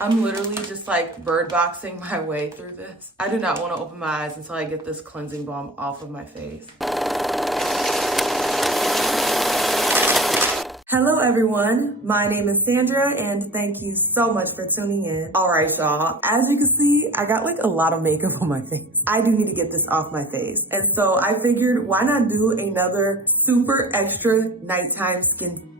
I'm literally just like bird boxing my way through this. I do not want to open my eyes until I get this cleansing balm off of my face. Hello everyone, my name is Sandra and thank you so much for tuning in. All right y'all, as you can see, I got like a lot of makeup on my face. I do need to get this off my face. And so I figured why not do another super extra nighttime skincare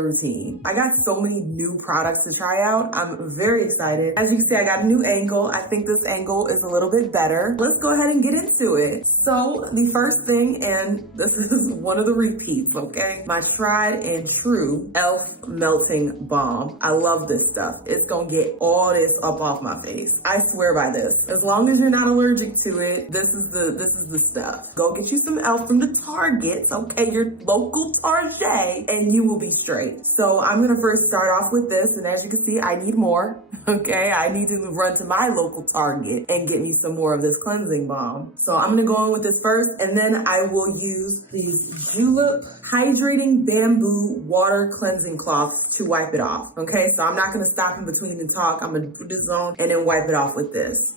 routine. I got so many new products to try out. I'm very excited. As you can see, I got a new angle. I think this angle is a little bit better. Let's go ahead and get into it. So the first thing, and this is one of the repeats, okay? My tried and true e.l.f. melting balm. I love this stuff. It's gonna get all this up off my face. I swear by this. As long as you're not allergic to it, this is the stuff. Go get you some e.l.f. from the Targets, okay, your local Target, and you will be straight. So I'm gonna first start off with this, and as you can see, I need more, okay? I need to run to my local Target and get me some more of this cleansing balm. So I'm gonna go in with this first, and then I will use these Julep Hydrating Bamboo Water Cleansing Cloths to wipe it off, okay? So I'm not gonna stop in between and talk. I'm gonna put this on and then wipe it off with this.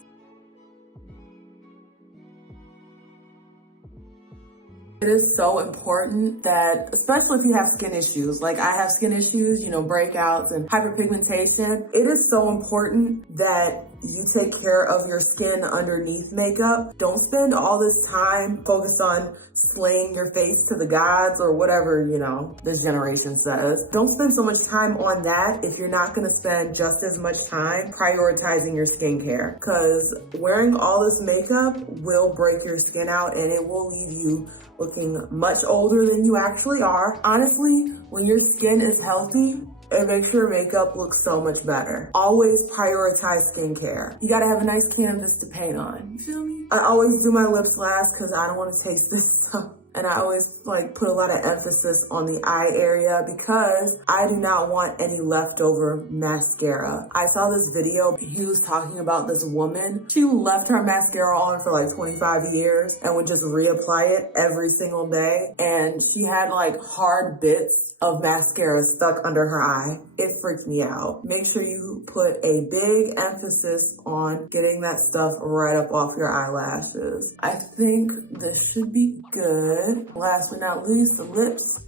It is so important that, especially if you have skin issues, like I have skin issues, you know, breakouts and hyperpigmentation, it is so important that you take care of your skin underneath makeup. Don't spend all this time focused on slaying your face to the gods or whatever, you know, this generation says. Don't spend so much time on that if you're not gonna spend just as much time prioritizing your skincare. Because wearing all this makeup will break your skin out and it will leave you looking much older than you actually are. Honestly, when your skin is healthy, it makes your makeup look so much better. Always prioritize skincare. You gotta have a nice canvas to paint on, you feel me? I always do my lips last because I don't want to taste this stuff. And I always like put a lot of emphasis on the eye area because I do not want any leftover mascara. I saw this video, he was talking about this woman. She left her mascara on for like 25 years and would just reapply it every single day. And she had like hard bits of mascara stuck under her eye. It freaked me out. Make sure you put a big emphasis on getting that stuff right up off your eyelashes. I think this should be good. Last but not least, the lips.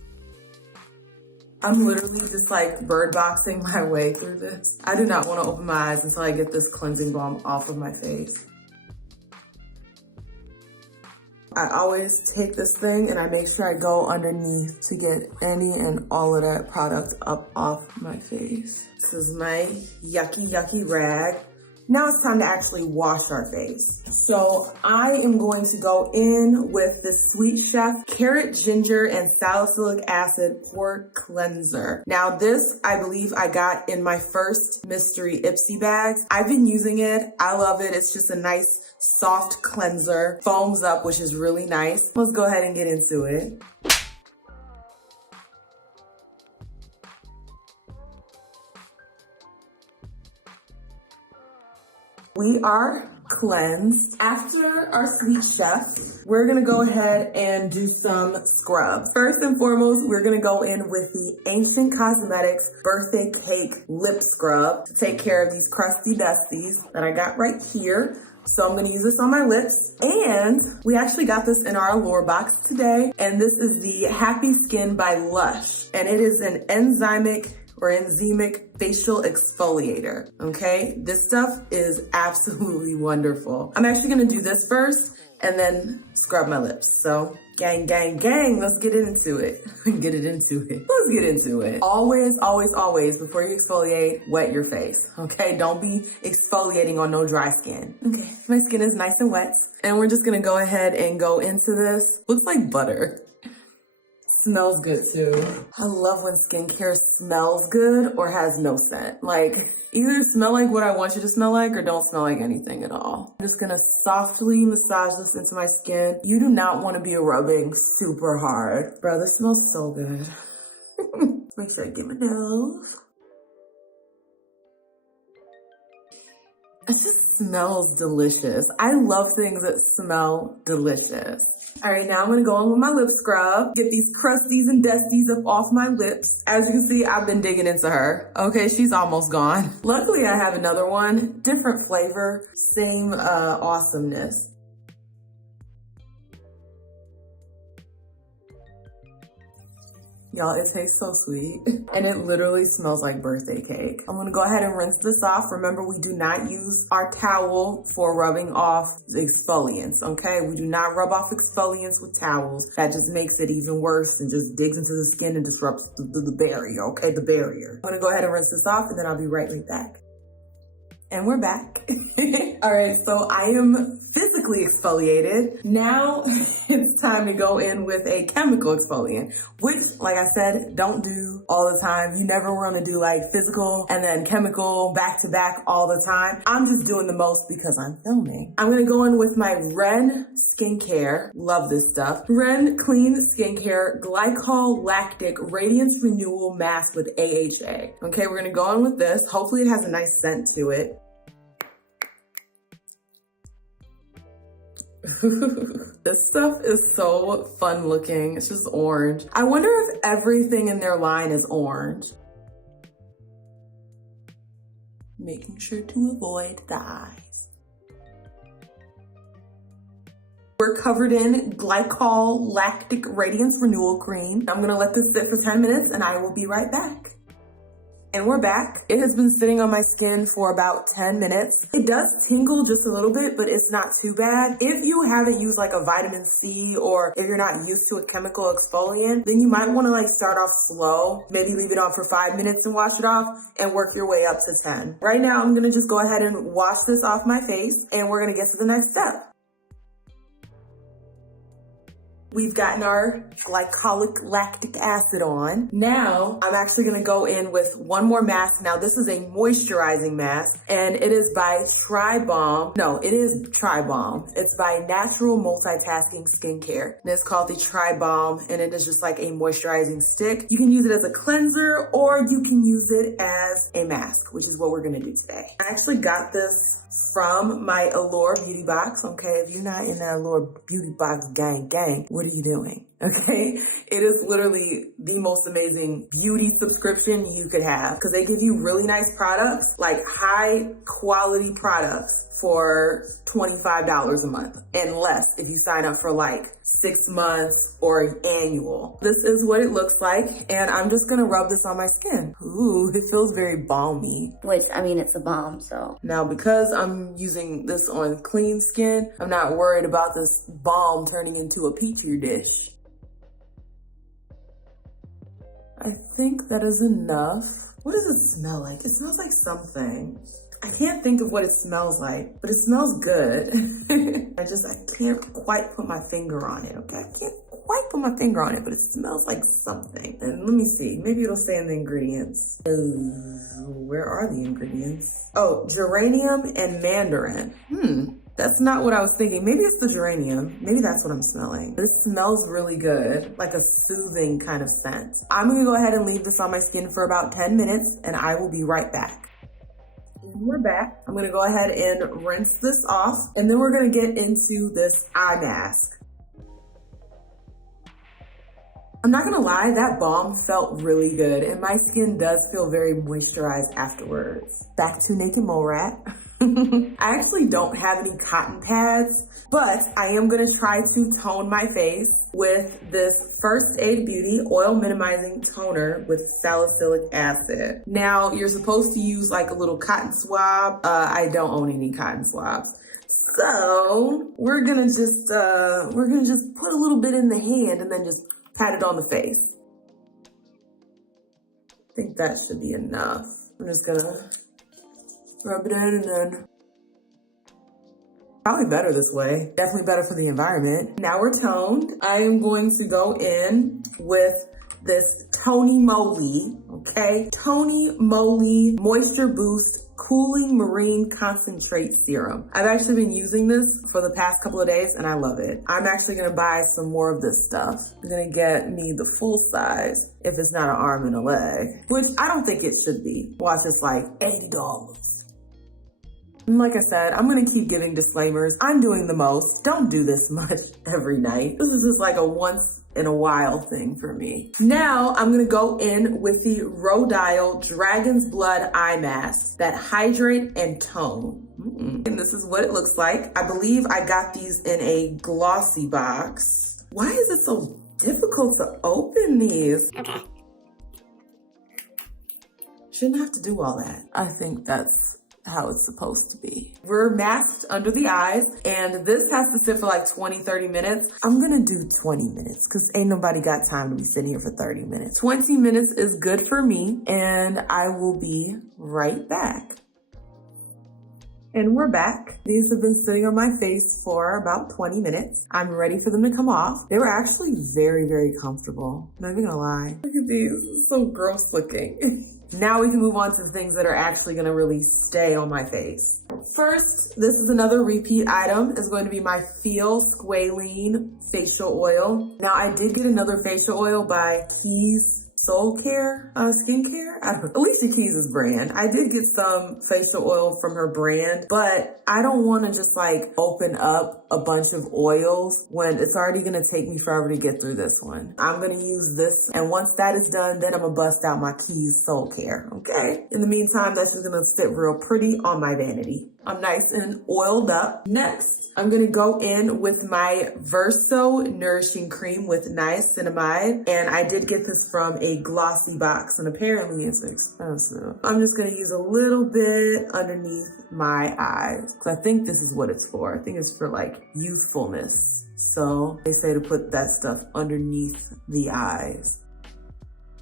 I'm literally just like bird boxing my way through this. I do not want to open my eyes until I get this cleansing balm off of my face. I always take this thing and I make sure I go underneath to get any and all of that product up off my face. This is my yucky rag. Now it's time to actually wash our face. So I am going to go in with the Sweet Chef Carrot Ginger and Salicylic Acid Pore Cleanser. Now this, I believe I got in my first mystery Ipsy bags. I've been using it. I love it. It's just a nice soft cleanser. Foams up, which is really nice. Let's go ahead and get into it. We are cleansed. After our Sweet Chef, we're gonna go ahead and do some scrubs. First and foremost, we're gonna go in with the Ancient Cosmetics Birthday Cake Lip Scrub to take care of these crusty dusties that I got right here. So I'm gonna use this on my lips. And we actually got this in our Allure box today. And this is the Happy Skin by Lush. And it is an enzymic facial exfoliator, okay? This stuff is absolutely wonderful. I'm actually gonna do this first and then scrub my lips. So gang, let's get into it. Let's get into it. Always, before you exfoliate, wet your face, okay? Don't be exfoliating on no dry skin. Okay, my skin is nice and wet. And we're just gonna go ahead and go into this. Looks like butter. Smells good too. I love when skincare smells good or has no scent. Like, either smell like what I want you to smell like or don't smell like anything at all. I'm just gonna softly massage this into my skin. You do not want to be rubbing super hard. Bro, this smells so good. Make sure I get my nose. It just smells delicious. I love things that smell delicious. All right, now I'm gonna go on with my lip scrub. Get these crusties and dusties up off my lips. As you can see, I've been digging into her. Okay, she's almost gone. Luckily, I have another one. Different flavor, same awesomeness. Y'all, it tastes so sweet. And it literally smells like birthday cake. I'm gonna go ahead and rinse this off. Remember, we do not use our towel for rubbing off exfoliants, okay? We do not rub off exfoliants with towels. That just makes it even worse and just digs into the skin and disrupts the barrier, okay? The barrier. I'm gonna go ahead and rinse this off and then I'll be right back. And we're back. All right, so I am physically exfoliated. Now it's time to go in with a chemical exfoliant, which, like I said, don't do all the time. You never want to do like physical and then chemical back to back all the time. I'm just doing the most because I'm filming. I'm gonna go in with my Ren Skincare. Love this stuff. Ren Clean Skincare Glycol Lactic Radiance Renewal Mask with AHA. Okay, we're gonna go in with this. Hopefully it has a nice scent to it. This stuff is so fun looking. It's just orange. I wonder if everything in their line is orange. Making sure to avoid the eyes. We're covered in Glycol Lactic Radiance Renewal Cream. I'm gonna let this sit for 10 minutes and I will be right back. And we're back. It has been sitting on my skin for about 10 minutes. It does tingle just a little bit, but it's not too bad. If you haven't used like a vitamin C or if you're not used to a chemical exfoliant, then you might wanna like start off slow, maybe leave it on for 5 minutes and wash it off and work your way up to 10. Right now, I'm gonna just go ahead and wash this off my face and we're gonna get to the next step. We've gotten our glycolic lactic acid on. Now, I'm actually gonna go in with one more mask. Now, this is a moisturizing mask, and it is by Tri-Balm. No, it is Tri-Balm. It's by Natural Multitasking Skincare. And it's called the Tri-Balm, and it is just like a moisturizing stick. You can use it as a cleanser, or you can use it as a mask, which is what we're gonna do today. I actually got this from my Allure beauty box, okay? If you're not in that Allure beauty box gang, what are you doing? Okay, it is literally the most amazing beauty subscription you could have because they give you really nice products, like high quality products for $25 a month and less if you sign up for like 6 months or annual. This is what it looks like, and I'm just gonna rub this on my skin. Ooh, it feels very balmy. Which, I mean, it's a balm, so. Now, because I'm using this on clean skin, I'm not worried about this balm turning into a petri dish. I think that is enough. What does it smell like? It smells like something. I can't think of what it smells like, but it smells good. I can't quite put my finger on it, okay? I can't quite put my finger on it, but it smells like something. And let me see, maybe it'll say in the ingredients. Where are the ingredients? Oh, geranium and mandarin. That's not what I was thinking. Maybe it's the geranium. Maybe that's what I'm smelling. This smells really good, like a soothing kind of scent. I'm gonna go ahead and leave this on my skin for about 10 minutes and I will be right back. And we're back. I'm gonna go ahead and rinse this off and then we're gonna get into this eye mask. I'm not gonna lie, that balm felt really good and my skin does feel very moisturized afterwards. Back to Naked Mole Rat. I actually don't have any cotton pads, but I am gonna try to tone my face with this First Aid Beauty Oil Minimizing Toner with salicylic acid. Now, you're supposed to use like a little cotton swab. I don't own any cotton swabs. So we're gonna just put a little bit in the hand and then just pat it on the face. I think that should be enough. I'm just gonna rub it in and then probably better this way. Definitely better for the environment. Now we're toned. I am going to go in with this Tony Moly, okay? Tony Moly Moisture Boost Cooling Marine Concentrate Serum. I've actually been using this for the past couple of days and I love it. I'm actually gonna buy some more of this stuff. I'm gonna get me the full size if it's not an arm and a leg, which I don't think it should be. Watch, it's like $80. And like I said, I'm gonna keep giving disclaimers. I'm doing the most. Don't do this much every night. This is just like a once in a while thing for me. Now I'm gonna go in with the Rodial Dragon's Blood Eye Mask that hydrate and tone. And this is what it looks like. I believe I got these in a glossy box. Why is it so difficult to open these? Okay. Shouldn't have to do all that. I think that's how it's supposed to be. We're masked under the eyes, and this has to sit for like 20-30 minutes. I'm gonna do 20 minutes because ain't nobody got time to be sitting here for 30 minutes. 20 minutes is good for me, and I will be right back. And we're back. These have been sitting on my face for about 20 minutes. I'm ready for them to come off. They were actually very, very comfortable. I'm not even gonna lie. Look at these, it's so gross looking. Now we can move on to the things that are actually gonna really stay on my face. First, this is another repeat item. It's going to be my Feel Squalene facial oil. Now I did get another facial oil by Keys Soul Care, skincare. I don't know. Alicia Keys' brand. I did get some facial oil from her brand, but I don't want to just like open up a bunch of oils when it's already going to take me forever to get through this one. I'm going to use this, and once that is done, then I'm going to bust out my Keys Soul Care, okay? In the meantime, that's just going to sit real pretty on my vanity. I'm nice and oiled up. Next, I'm gonna go in with my Verso Nourishing Cream with niacinamide. And I did get this from a glossy box, and apparently it's expensive. I'm just gonna use a little bit underneath my eyes, because I think this is what it's for. I think it's for like youthfulness. So they say to put that stuff underneath the eyes.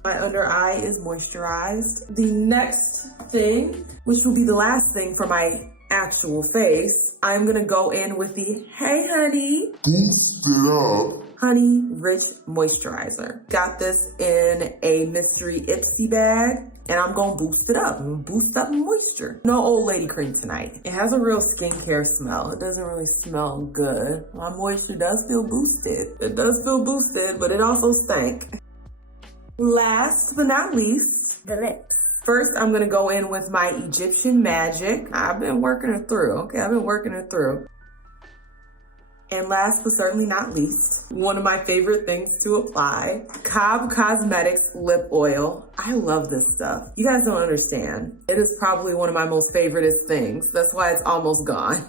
My under eye is moisturized. The next thing, which will be the last thing for my actual face, I'm gonna go in with the Hey Honey Boost It Up Honey Rich Moisturizer. Got this in a mystery Ipsy bag, and I'm gonna boost it up. I'm gonna boost up moisture. No old lady cream tonight. It has a real skincare smell. It doesn't really smell good. My moisture does feel boosted. It does feel boosted, but it also stank. Last but not least, The lips. first, I'm gonna go in with my Egyptian Magic. I've been working her through, okay? I've been working her through. And last but certainly not least, one of my favorite things to apply, Cobb Cosmetics Lip Oil. I love this stuff. You guys don't understand. It is probably one of my most favoriteest things. That's why it's almost gone.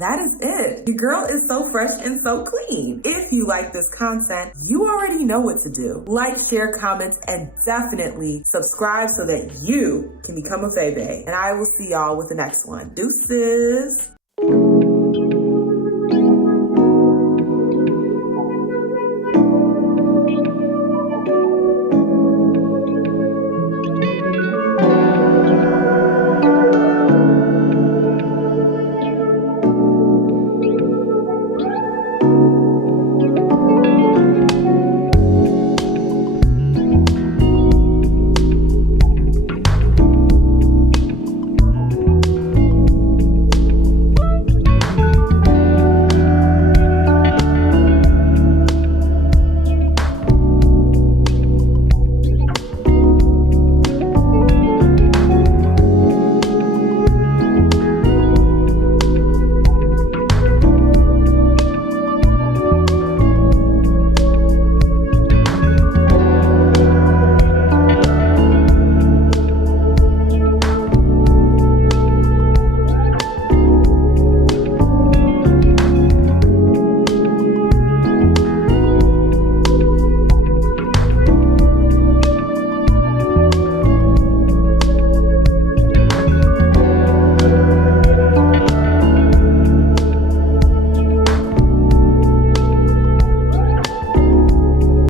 That is it. Your girl is so fresh and so clean. If you like this content, you already know what to do. Like, share, comment, and definitely subscribe so that you can become a Fave. And I will see y'all with the next one. Deuces.